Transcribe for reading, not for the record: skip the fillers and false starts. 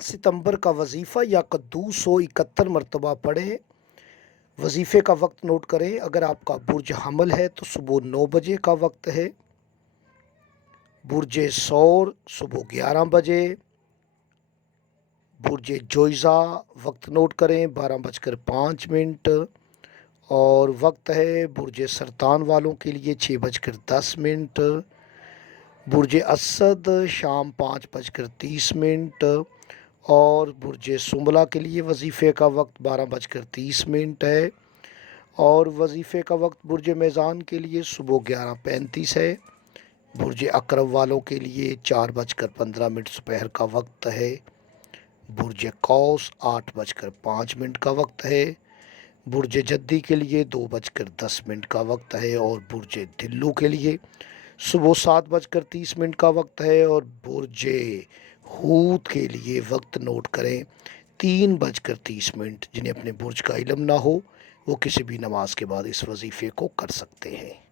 सितंबर का वजीफ़ा या कद्दू 171 मरतबा पढ़ें। वजीफ़े का वक्त नोट करें। अगर आपका बुर्ज हमल है तो सुबह 9 बजे का वक्त है। बुर्ज सौर सुबह 11 बजे। बुर्ज जोइज़ा वक्त नोट करें 12:05। और वक्त है बुर्ज सरतान वालों के लिए 6:10। बुर्ज असद शाम 5:30। और बुर्ज सुंबला के लिए वजीफ़े का वक्त 12:30 है। और वजीफ़े का वक्त बुर्ज मेज़ान के लिए सुबह 11:35 है। बुर्ज अकरब वालों के लिए 4:15 दोपहर का वक्त है। बुर्ज कौस 8:05 का वक्त है। बुर्ज जद्दी के लिए 2:10 का वक्त है। और बुर्ज दिल्लू के लिए सुबह 7:30 का वक्त है। और बुर्ज हूत के लिए वक्त नोट करें 3:30। जिन्हें अपने बुर्ज का इल्म ना हो वो किसी भी नमाज के बाद इस वजीफ़े को कर सकते हैं।